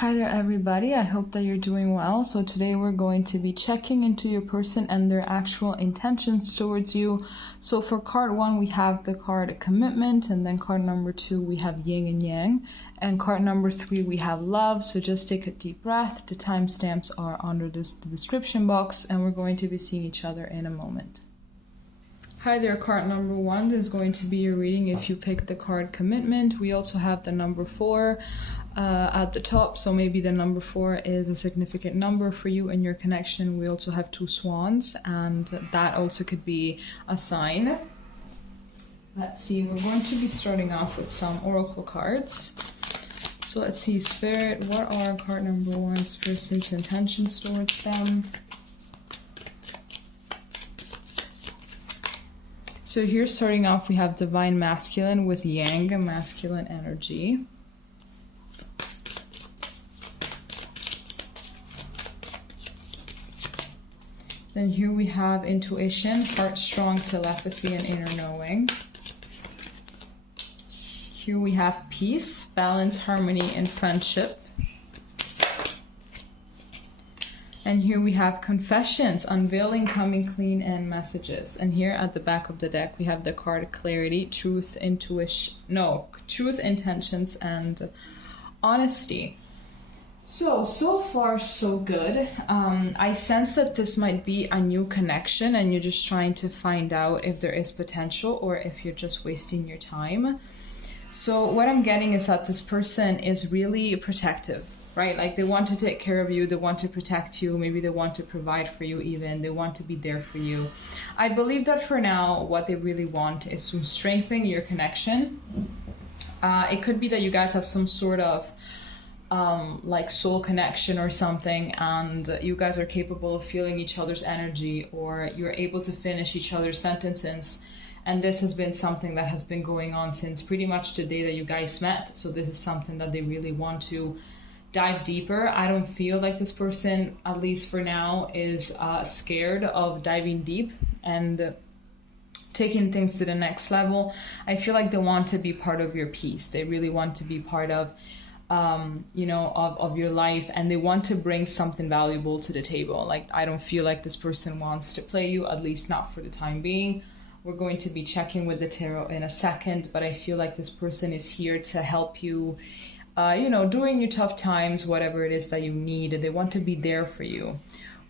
Hi there everybody, I hope that you're doing well. So today we're going to be checking into your person and their actual intentions towards you. So for card 1 we have the card commitment, and then card number 2 we have yin and yang, and card number 3 we have love. So just take a deep breath. The timestamps are under the description box, and we're going to be seeing each other in a moment. Hi there, card number 1. This is going to be your reading if you pick the card commitment. We also have the number 4 at the top, so maybe the number 4 is a significant number for you in your connection. We also have 2 swans, and that also could be a sign. Let's see, we're going to be starting off with some oracle cards. So let's see, Spirit, what are card number 1's person's intentions towards them? So here, starting off, we have divine masculine with yang, masculine energy. Then here we have intuition, heart strong, telepathy, and inner knowing. Here we have peace, balance, harmony, and friendship. And here we have confessions, unveiling, coming clean, and messages. And here at the back of the deck, we have the card clarity, truth, truth, intentions, and honesty. So far, so good. I sense that this might be a new connection, and you're just trying to find out if there is potential or if you're just wasting your time. So what I'm getting is that this person is really protective. Right? Like they want to take care of you, they want to protect you, maybe they want to provide for you even, they want to be there for you. I believe that for now, what they really want is to strengthen your connection. It could be that you guys have some sort of like soul connection or something, and you guys are capable of feeling each other's energy, or you're able to finish each other's sentences. And this has been something that has been going on since pretty much the day that you guys met. So this is something that they really want to dive deeper. I don't feel like this person, at least for now, is scared of diving deep and taking things to the next level. I feel like they want to be part of your piece. They really want to be part of of your life, and they want to bring something valuable to the table. Like, I don't feel like this person wants to play you, at least not for the time being. We're going to be checking with the tarot in a second, but I feel like this person is here to help you during your tough times, whatever it is that you need. They want to be there for you,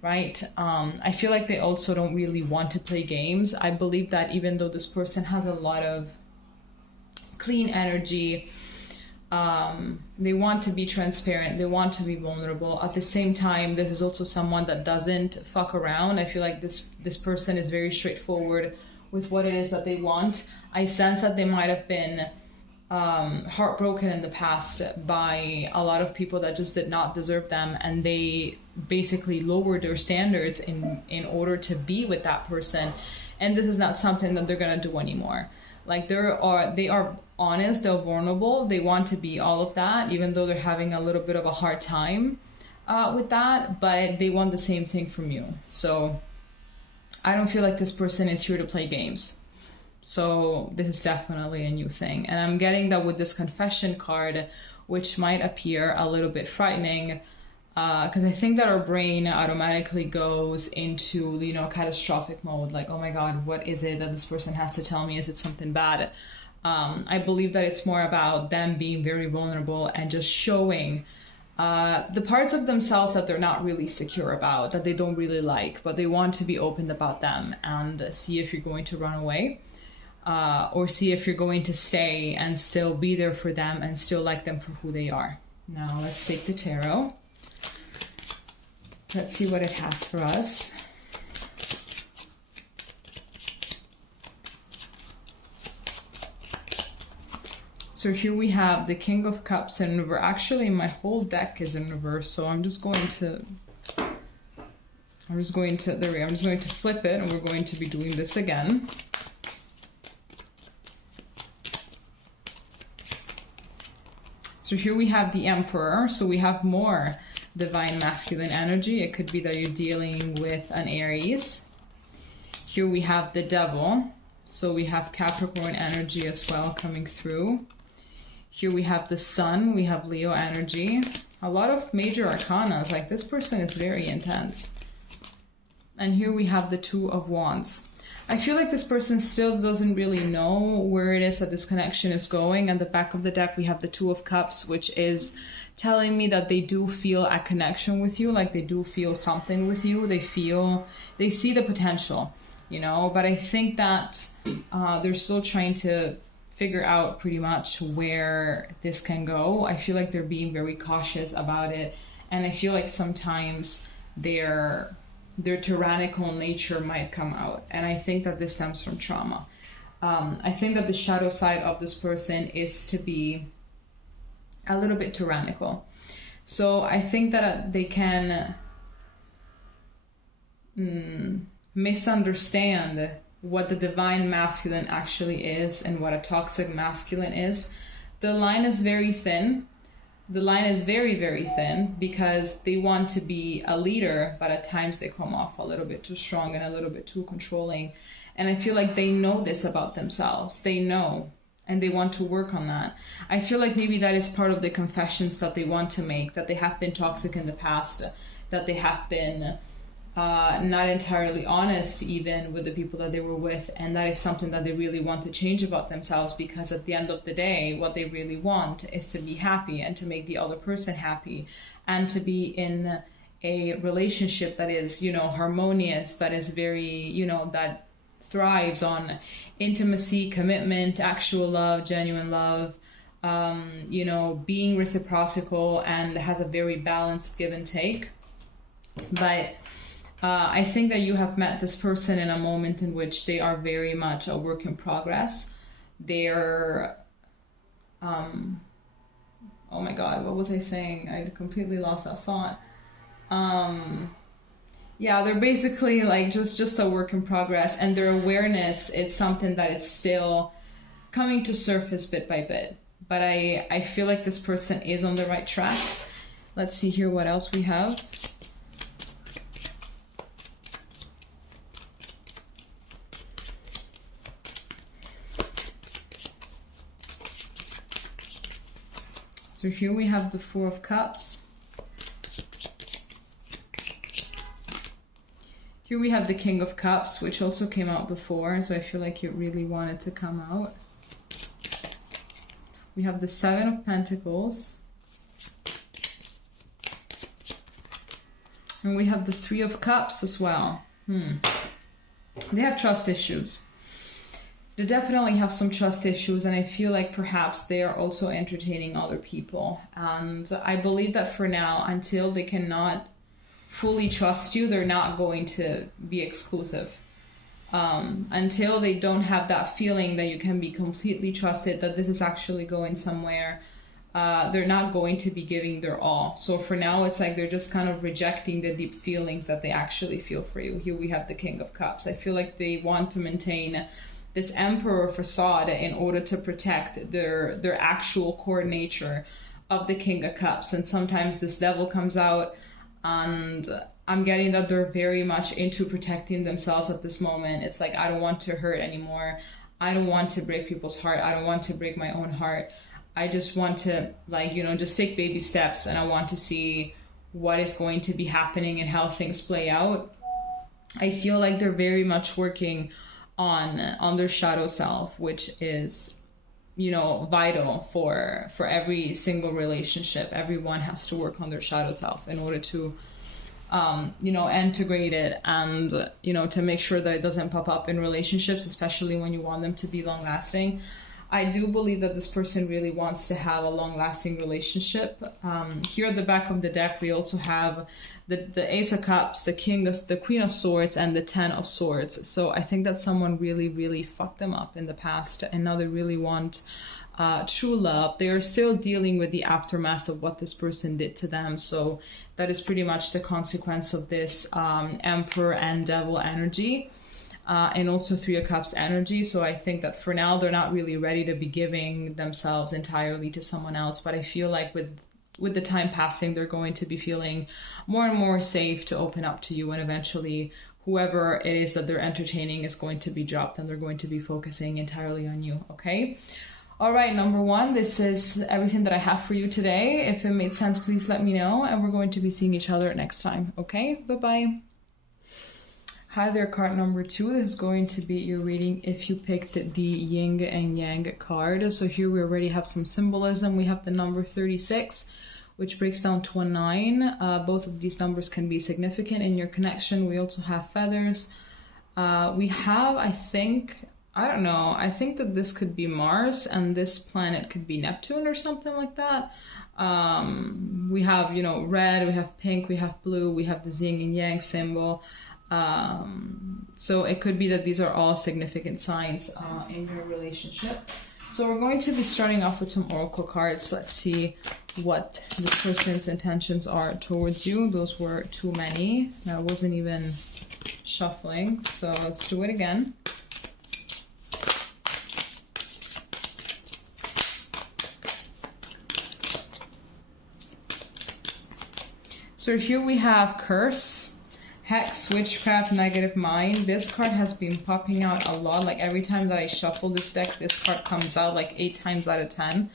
right? I feel like they also don't really want to play games. I believe that even though this person has a lot of clean energy, they want to be transparent, they want to be vulnerable. At the same time, this is also someone that doesn't fuck around. I feel like this person is very straightforward with what it is that they want. I sense that they might have been heartbroken in the past by a lot of people that just did not deserve them, and they basically lowered their standards in order to be with that person. And this is not something that they're gonna do anymore. Like, they are honest, they're vulnerable, they want to be all of that, even though they're having a little bit of a hard time with that, but they want the same thing from you. So I don't feel like this person is here to play games. So this is definitely a new thing. And I'm getting that with this confession card, which might appear a little bit frightening, because I think that our brain automatically goes into, catastrophic mode. Like, oh my God, what is it that this person has to tell me? Is it something bad? I believe that it's more about them being very vulnerable and just showing the parts of themselves that they're not really secure about, that they don't really like, but they want to be open about them and see if you're going to run away. Or see if you're going to stay and still be there for them and still like them for who they are. Now let's take the tarot. Let's see what it has for us. So here we have the King of Cups in reverse. Actually, my whole deck is in reverse, so I'm just going to flip it, and we're going to be doing this again. So here we have the Emperor, so we have more divine masculine energy. It could be that you're dealing with an Aries. Here we have the Devil, so we have Capricorn energy as well coming through. Here we have the Sun, we have Leo energy. A lot of major arcana. Like, this person is very intense. And here we have the Two of Wands. I feel like this person still doesn't really know where it is that this connection is going. At the back of the deck, we have the Two of Cups, which is telling me that they do feel a connection with you. Like, they do feel something with you. They see the potential, you know, but I think that they're still trying to figure out pretty much where this can go. I feel like they're being very cautious about it. And I feel like sometimes their tyrannical nature might come out. And I think that this stems from trauma. I think that the shadow side of this person is to be a little bit tyrannical. So I think that they can misunderstand what the divine masculine actually is and what a toxic masculine is. The line is very thin. The line is very, very thin because they want to be a leader, but at times they come off a little bit too strong and a little bit too controlling. And I feel like they know this about themselves. They know, and they want to work on that. I feel like maybe that is part of the confessions that they want to make, that they have been toxic in the past, that they have been not entirely honest even with the people that they were with, and that is something that they really want to change about themselves, because at the end of the day what they really want is to be happy and to make the other person happy and to be in a relationship that is, you know, harmonious, that is very, you know, that thrives on intimacy, commitment, actual love, genuine love, you know, being reciprocal, and has a very balanced give and take. But I think that you have met this person in a moment in which they are very much a work in progress. They're, oh my God, what was I saying? I completely lost that thought. Yeah, they're basically like just a work in progress, and their awareness, it's something that it's still coming to surface bit by bit. But I feel like this person is on the right track. Let's see here what else we have. So here we have the Four of Cups. Here we have the King of Cups, which also came out before, so I feel like it really wanted to come out. We have the Seven of Pentacles. And we have the Three of Cups as well. They have trust issues. They definitely have some trust issues, and I feel like perhaps they are also entertaining other people. And I believe that for now, until they cannot fully trust you, they're not going to be exclusive. Until they don't have that feeling that you can be completely trusted, that this is actually going somewhere, they're not going to be giving their all. So for now, it's like they're just kind of rejecting the deep feelings that they actually feel for you. Here we have the King of Cups. I feel like they want to maintain this emperor facade in order to protect their actual core nature of the King of Cups. And sometimes this Devil comes out, and I'm getting that they're very much into protecting themselves at this moment. It's like, I don't want to hurt anymore. I don't want to break people's heart. I don't want to break my own heart. I just want to, like, you know, just take baby steps, and I want to see what is going to be happening and how things play out. I feel like they're very much working on their shadow self, which is, you know, vital for every single relationship. Everyone has to work on their shadow self in order to, you know, integrate it, and, you know, to make sure that it doesn't pop up in relationships, especially when you want them to be long lasting. I do believe that this person really wants to have a long-lasting relationship. Here at the back of the deck, we also have the Ace of Cups, the Queen of Swords, and the Ten of Swords. So I think that someone really, really fucked them up in the past, and now they really want true love. They are still dealing with the aftermath of what this person did to them. So that is pretty much the consequence of this Emperor and Devil energy. And also Three of Cups energy. So I think that for now, they're not really ready to be giving themselves entirely to someone else. But I feel like with the time passing, they're going to be feeling more and more safe to open up to you. And eventually, whoever it is that they're entertaining is going to be dropped, and they're going to be focusing entirely on you, okay? All right, number one, this is everything that I have for you today. If it made sense, please let me know, and we're going to be seeing each other next time. Okay, bye-bye. Hi there, card number 2. This is going to be your reading if you picked the yin and yang card. So here we already have some symbolism. We have the number 36, which breaks down to a 9. Both of these numbers can be significant in your connection. We also have feathers. We have, I think that this could be Mars and this planet could be Neptune or something like that. We have, red, we have pink, we have blue, we have the yin and yang symbol. So it could be that these are all significant signs in your relationship. So we're going to be starting off with some oracle cards. Let's see what this person's intentions are towards you. Those were too many. I wasn't even shuffling, so let's do it again. So here we have curse, hex, witchcraft, negative mind. This card has been popping out a lot. Like every time that I shuffle this deck, this card comes out like 8 times out of 10.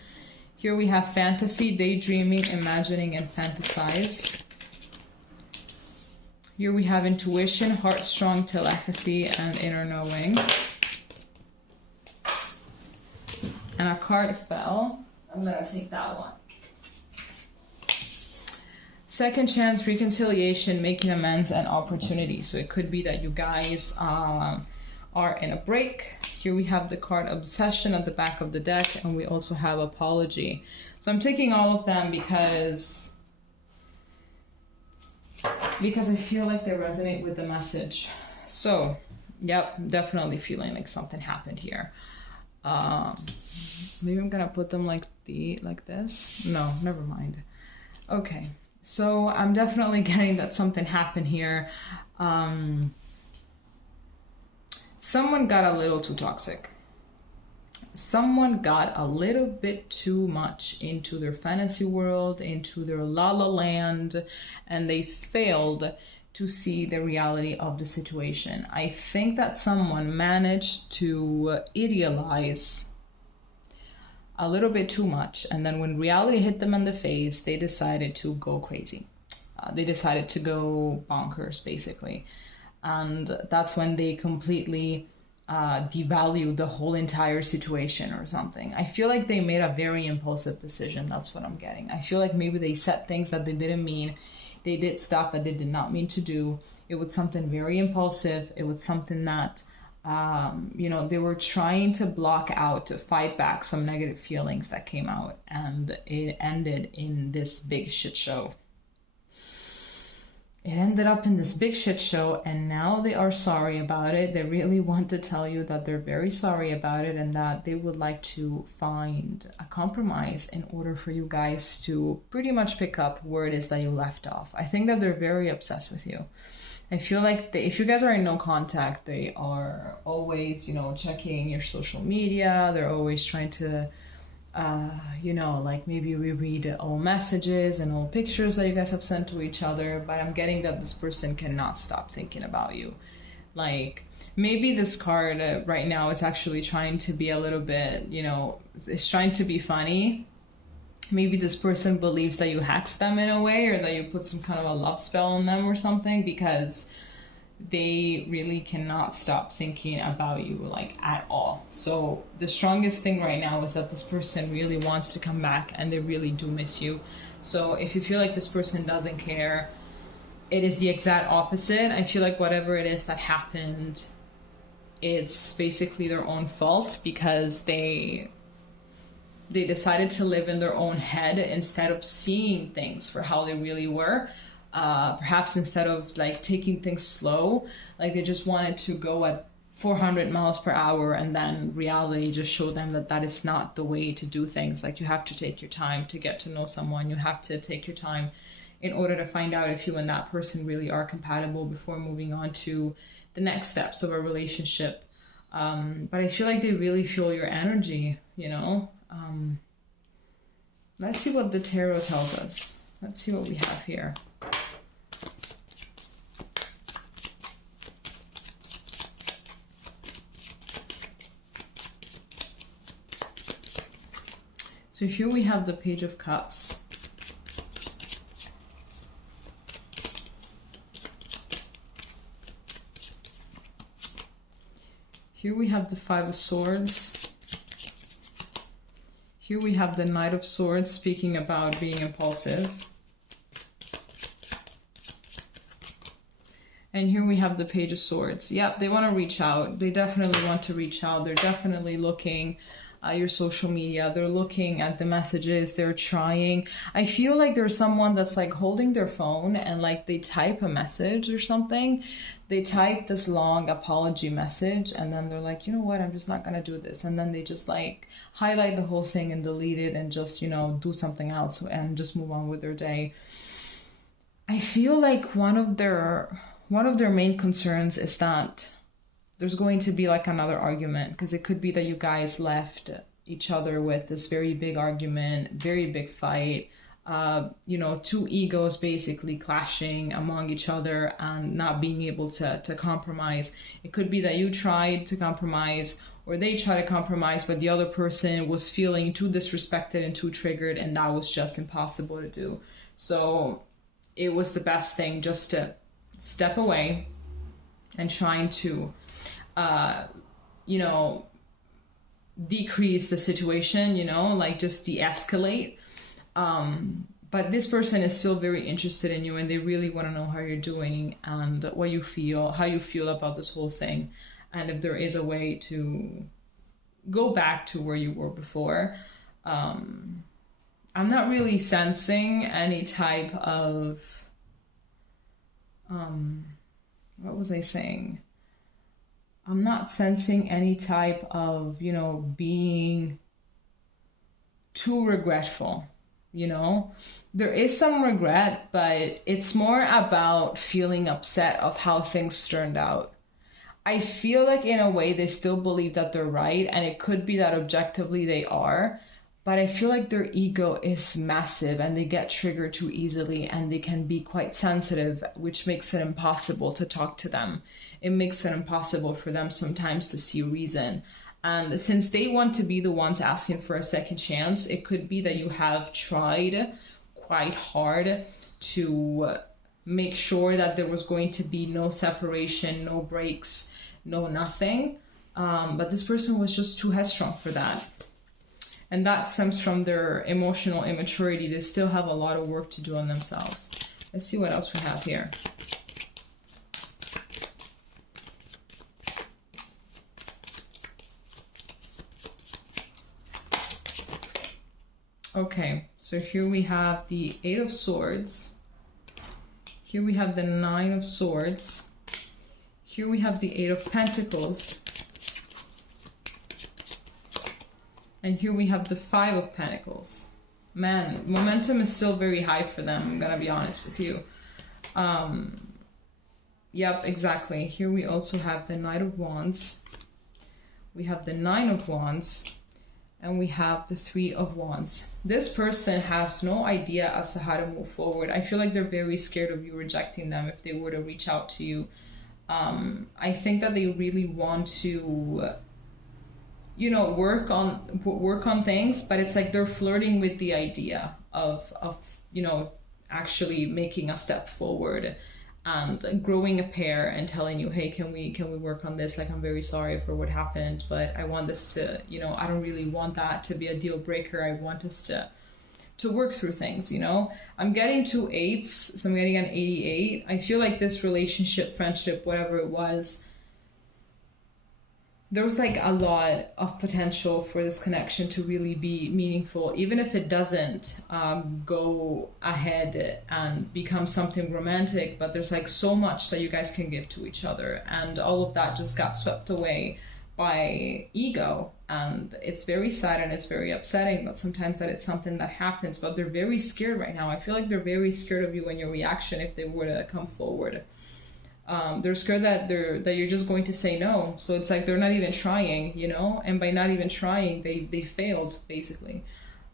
Here we have fantasy, daydreaming, imagining, and fantasize. Here we have intuition, heart-strong, telepathy, and inner knowing. And a card fell. I'm gonna take that one. Second chance, reconciliation, making amends, and opportunity. So it could be that you guys are in a break. Here we have the card obsession at the back of the deck, and we also have apology. So I'm taking all of them because I feel like they resonate with the message. So, yep, definitely feeling like something happened here. Maybe I'm gonna put them like this. No, never mind. Okay. So I'm definitely getting that something happened here. Someone got a little too toxic. Someone got a little bit too much into their fantasy world, into their la la land, and they failed to see the reality of the situation. I think that someone managed to idealize a little bit too much, and then when reality hit them in the face, they decided to go crazy. They decided to go bonkers, basically. And that's when they completely devalued the whole entire situation or something. I feel like they made a very impulsive decision. That's what I'm getting. I feel like maybe they said things that they didn't mean. They did stuff that they did not mean to do. It was something very impulsive. It was something that they were trying to block out, to fight back some negative feelings that came out, and it ended in this big shit show. It ended up in this big shit show, and now they are sorry about it. They really want to tell you that they're very sorry about it and that they would like to find a compromise in order for you guys to pretty much pick up where it is that you left off. I think that they're very obsessed with you. I feel like if you guys are in no contact, they are always, checking your social media. They're always trying to, maybe reread old messages and old pictures that you guys have sent to each other. But I'm getting that this person cannot stop thinking about you. Like, maybe this card right now is actually trying to be a little bit, it's trying to be funny. Maybe this person believes that you hexed them in a way, or that you put some kind of a love spell on them or something, because they really cannot stop thinking about you, at all. So the strongest thing right now is that this person really wants to come back and they really do miss you. So if you feel like this person doesn't care, it is the exact opposite. I feel like whatever it is that happened, it's basically their own fault, because they decided to live in their own head instead of seeing things for how they really were. Perhaps instead of taking things slow, they just wanted to go at 400 miles per hour, and then reality just showed them that that is not the way to do things. You have to take your time to get to know someone. You have to take your time in order to find out if you and that person really are compatible before moving on to the next steps of a relationship. But I feel like they really feel your energy, Let's see what the tarot tells us. Let's see what we have here. So here we have the Page of Cups. Here we have the Five of Swords. Here we have the Knight of Swords, speaking about being impulsive. And here we have the Page of Swords. Yep, they want to reach out. They definitely want to reach out. They're definitely looking at your social media. They're looking at the messages. They're trying. I feel like there's someone that's like holding their phone and like they type a message or something. They type this long apology message and then they're like, you know what, I'm just not going to do this. And then they just like highlight the whole thing and delete it and just, you know, do something else and just move on with their day. I feel like one of their main concerns is that there's going to be like another argument, because it could be that you guys left each other with this very big argument, very big fight, you know, two egos basically clashing among each other and not being able to compromise. It could be that you tried to compromise or they tried to compromise, but the other person was feeling too disrespected and too triggered, and that was just impossible to do. So it was the best thing just to step away and trying to you know, decrease the situation, you know, like just de-escalate. But this person is still very interested in you and they really want to know how you're doing and what you feel, how you feel about this whole thing. And if there is a way to go back to where you were before. I'm not really sensing any type of, what was I saying? I'm not sensing any type of, you know, being too regretful, you know? There is some regret, but it's more about feeling upset of how things turned out. I feel like in a way they still believe that they're right, and it could be that objectively they are, but I feel like their ego is massive and they get triggered too easily and they can be quite sensitive, which makes it impossible to talk to them. It makes it impossible for them sometimes to see reason. And since they want to be the ones asking for a second chance, it could be that you have tried quite hard to make sure that there was going to be no separation, no breaks, no nothing. But this person was just too headstrong for that. And that stems from their emotional immaturity. They still have a lot of work to do on themselves. Let's see what else we have here. Okay, so here we have the Eight of Swords. Here we have the Nine of Swords. Here we have the Eight of Pentacles. And here we have the Five of Pentacles. Man, momentum is still very high for them, I'm gonna be honest with you. Yep, exactly. Here we also have the Knight of Wands. We have the Nine of Wands. And we have the Three of Wands. This person has no idea as to how to move forward. I feel like they're very scared of you rejecting them if they were to reach out to you. I think that they really want to, you know, work on things, but it's like they're flirting with the idea of you know, actually making a step forward and growing a pair and telling you, hey, can we work on this? Like, I'm very sorry for what happened, but I want this to, you know, I don't really want that to be a deal breaker. I want us to work through things, you know? I'm getting two eights, so I'm getting an 88. I feel like this relationship, friendship, whatever it was, there was like a lot of potential for this connection to really be meaningful, even if it doesn't go ahead and become something romantic, but there's like so much that you guys can give to each other, and all of that just got swept away by ego. And it's very sad and it's very upsetting, but sometimes that it's something that happens. But they're very scared right now. I feel like they're very scared of you and your reaction if they were to come forward. They're scared that you're just going to say no. So it's like they're not even trying, you know? And by not even trying, they failed, basically.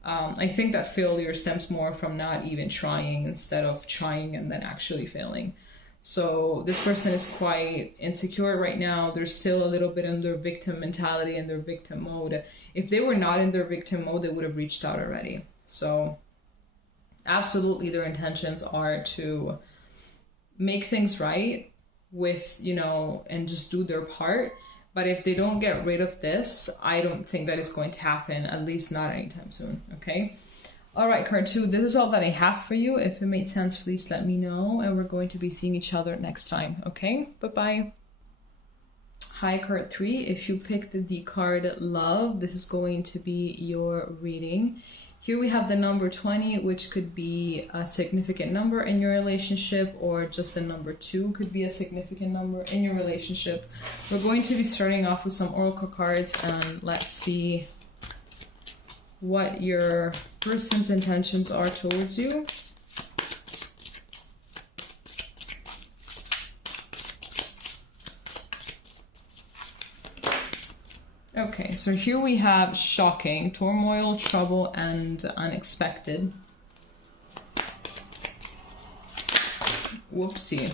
I think that failure stems more from not even trying instead of trying and then actually failing. So this person is quite insecure right now. They're still a little bit in their victim mentality and their victim mode. If they were not in their victim mode, they would have reached out already. So absolutely their intentions are to make things right with, you know, and just do their part. But if they don't get rid of this, I don't think that it's going to happen, at least not anytime soon, okay? All right, card 2, this is all that I have for you. If it made sense, please let me know. And we're going to be seeing each other next time, okay? Bye-bye. Hi, card 3. If you picked the card Love, this is going to be your reading. Here we have the number 20, which could be a significant number in your relationship, or just the number 2 could be a significant number in your relationship. We're going to be starting off with some oracle cards, and let's see what your person's intentions are towards you. Okay, so here we have shocking, turmoil, trouble, and unexpected. Whoopsie.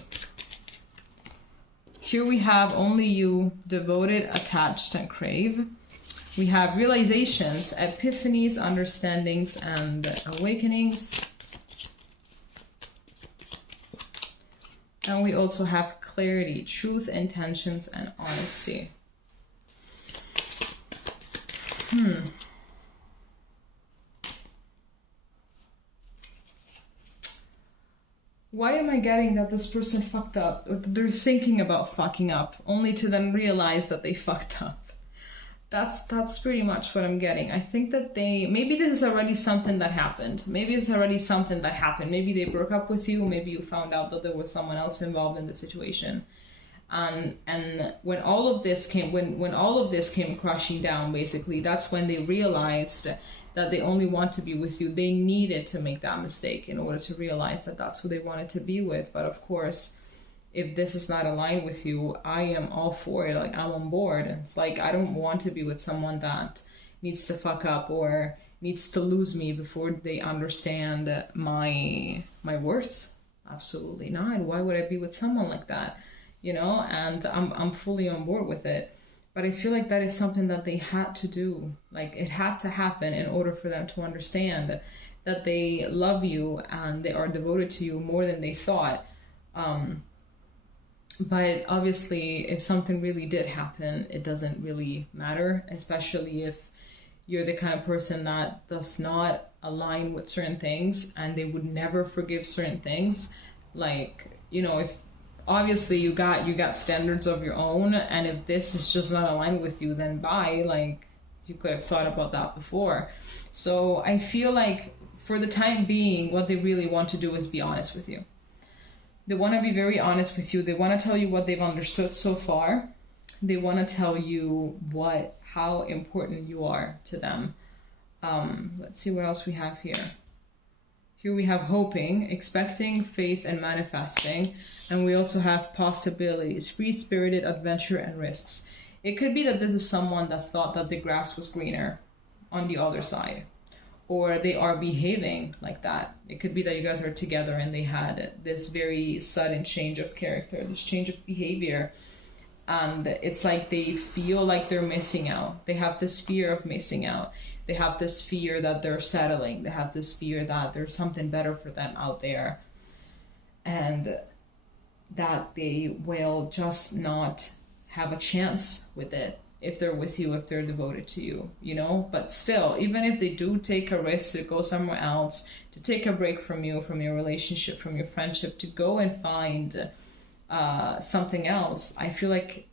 Here we have only you, devoted, attached, and crave. We have realizations, epiphanies, understandings, and awakenings. And we also have clarity, truth, intentions, and honesty. Why am I getting that this person fucked up? Or they're thinking about fucking up, only to then realize that they fucked up. That's pretty much what I'm getting. I think that maybe this is already something that happened. Maybe it's already something that happened. Maybe they broke up with you. Maybe you found out that there was someone else involved in the situation. And when all of this came, when all of this came crashing down, basically, that's when they realized that they only want to be with you. They needed to make that mistake in order to realize that that's who they wanted to be with. But of course, if this is not aligned with you, I am all for it. Like, I'm on board. It's like, I don't want to be with someone that needs to fuck up or needs to lose me before they understand my worth. Absolutely not. Why would I be with someone like that? You know, and I'm fully on board with it. But I feel like that is something that they had to do. Like, it had to happen in order for them to understand that they love you and they are devoted to you more than they thought. But obviously, if something really did happen, it doesn't really matter, especially if you're the kind of person that does not align with certain things and they would never forgive certain things. Like, you know, if obviously you got standards of your own, and if this is just not aligned with you, then bye. Like, you could have thought about that before. So I feel like for the time being, what they really want to do is be honest with you. They want to be very honest with you. They want to tell you what they've understood so far. They want to tell you how important you are to them. Let's see what else we have here. Here we have hoping, expecting, faith, and manifesting. And we also have possibilities, free-spirited, adventure, and risks. It could be that this is someone that thought that the grass was greener on the other side, or they are behaving like that. It could be that you guys are together and they had this very sudden change of character, this change of behavior. And it's like they feel like they're missing out. They have this fear of missing out. They have this fear that they're settling. They have this fear that there's something better for them out there. And that they will just not have a chance with it if they're with you, if they're devoted to you, you know? But still, even if they do take a risk to go somewhere else, to take a break from you, from your relationship, from your friendship, to go and find something else, I feel like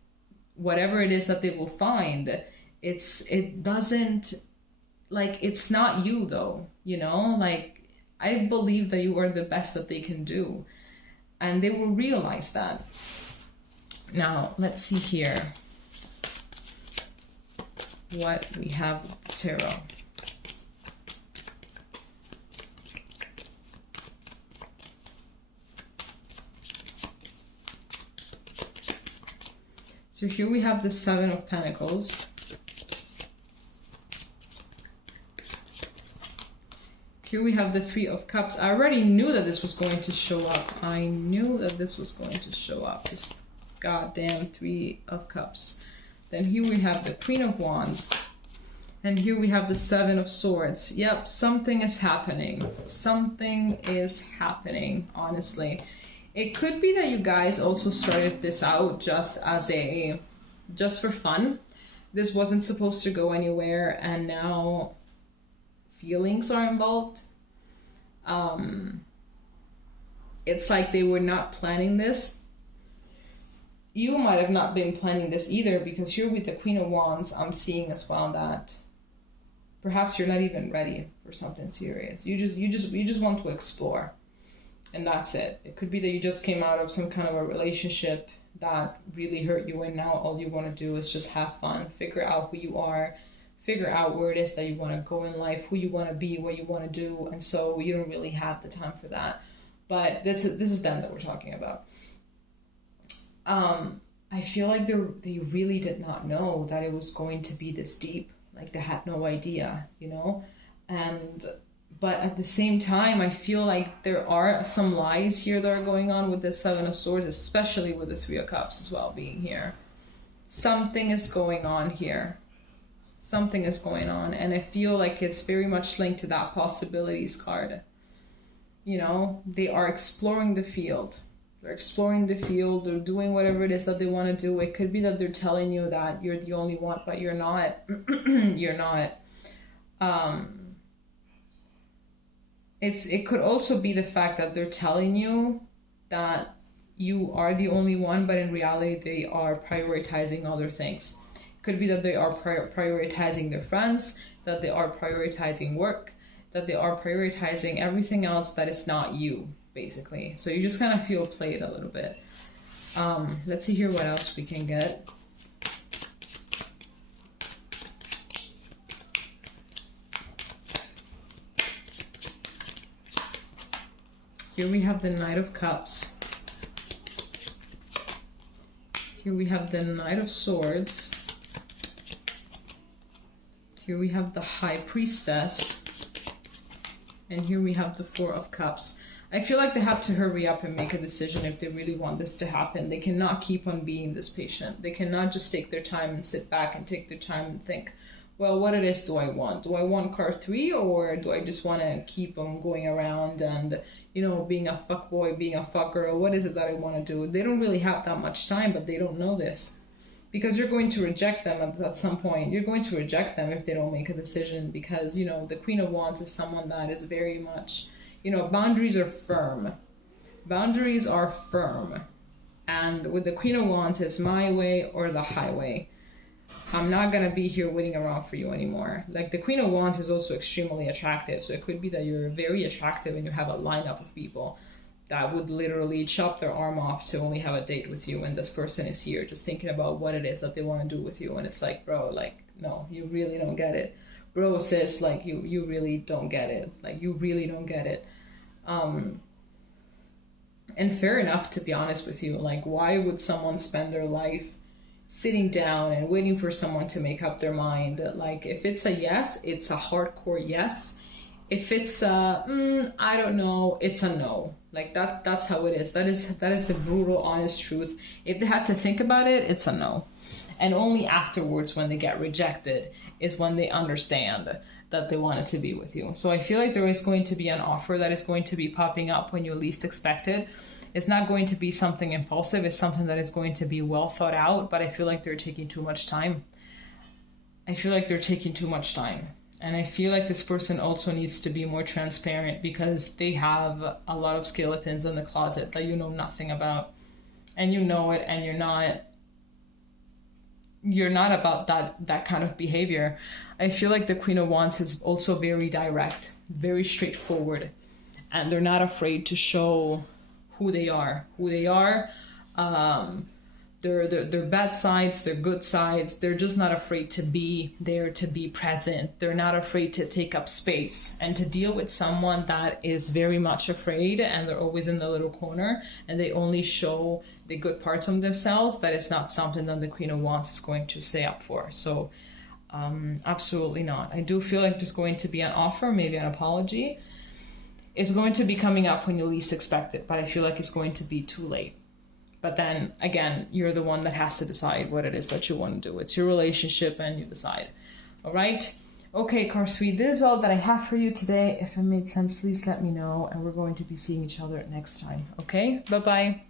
whatever it is that they will find, it doesn't, like, it's not you though, you know? Like, I believe that you are the best that they can do, and they will realize that. Now, let's see here what we have with the tarot. So here we have the Seven of Pentacles. Here we have the Three of Cups. I already knew that this was going to show up. I knew that this was going to show up. This goddamn Three of Cups. Then here we have the Queen of Wands. And here we have the Seven of Swords. Yep, something is happening. Something is happening, honestly. It could be that you guys also started this out just for fun. This wasn't supposed to go anywhere, and now feelings are involved. It's like they were not planning this. You might have not been planning this either, because here with the Queen of Wands, I'm seeing as well that perhaps you're not even ready for something serious. You just want to explore, and that's it. It could be that you just came out of some kind of a relationship that really hurt you, and now all you want to do is just have fun, figure out who you are, figure out where it is that you want to go in life, who you want to be, what you want to do, and so you don't really have the time for that. But this is them that we're talking about. I feel like they really did not know that it was going to be this deep. Like, they had no idea, you know? But at the same time, I feel like there are some lies here that are going on with the Seven of Swords, especially with the Three of Cups as well being here. Something is going on here. Something is going on, and I feel like it's very much linked to that possibilities card. You know, they are exploring the field. They're exploring the field. They're doing whatever it is that they want to do. It could be that they're telling you that you're the only one, but you're not. You're not. It could also be the fact that they're telling you that you are the only one, but in reality, they are prioritizing other things. Could be that they are prioritizing their friends, that they are prioritizing work, that they are prioritizing everything else that is not you, basically. So you just kind of feel played a little bit. Let's see here what else we can get. Here we have the Knight of Cups. Here we have the Knight of Swords. Here we have the High Priestess. And here we have the Four of Cups. I feel like they have to hurry up and make a decision if they really want this to happen. They cannot keep on being this patient. They cannot just take their time and sit back and take their time and think, well, what it is do I want? Do I want card 3, or do I just want to keep on going around and, you know, being a fuckboy, being a fuckgirl? What is it that I want to do? They don't really have that much time, but they don't know this. Because you're going to reject them at some point. You're going to reject them if they don't make a decision, because, you know, the Queen of Wands is someone that is very much, you know, boundaries are firm. Boundaries are firm. And with the Queen of Wands, it's my way or the highway. I'm not going to be here waiting around for you anymore. Like, the Queen of Wands is also extremely attractive. So it could be that you're very attractive and you have a lineup of people that would literally chop their arm off to only have a date with you, and this person is here just thinking about what it is that they want to do with you, and it's like, bro, like, no, you really don't get it. Bro, sis, like, you really don't get it. Like, you really don't get it. And fair enough, to be honest with you. Like, why would someone spend their life sitting down and waiting for someone to make up their mind? Like, if it's a yes, it's a hardcore yes. If it's a I don't know, it's a no. Like, that's how it is. That is the brutal, honest truth. If they have to think about it, it's a no. And only afterwards, when they get rejected, is when they understand that they wanted to be with you. So I feel like there is going to be an offer that is going to be popping up when you least expect it. It's not going to be something impulsive. It's something that is going to be well thought out, but I feel like they're taking too much time. I feel like they're taking too much time. And I feel like this person also needs to be more transparent, because they have a lot of skeletons in the closet that you know nothing about. And you know it, and you're not about that kind of behavior. I feel like the Queen of Wands is also very direct, very straightforward. And they're not afraid to show who they are. Their bad sides, their good sides. They're just not afraid to be there, to be present. They're not afraid to take up space and to deal with someone that is very much afraid, and they're always in the little corner and they only show the good parts of themselves. That is not something that the Queen of Wands is going to stay up for. So absolutely not. I do feel like there's going to be an offer, maybe an apology. is going to be coming up when you least expect it, but I feel like it's going to be too late. But then again, you're the one that has to decide what it is that you want to do. It's your relationship and you decide. All right. Okay, Car 3, this is all that I have for you today. If it made sense, please let me know. And we're going to be seeing each other next time. Okay, bye-bye.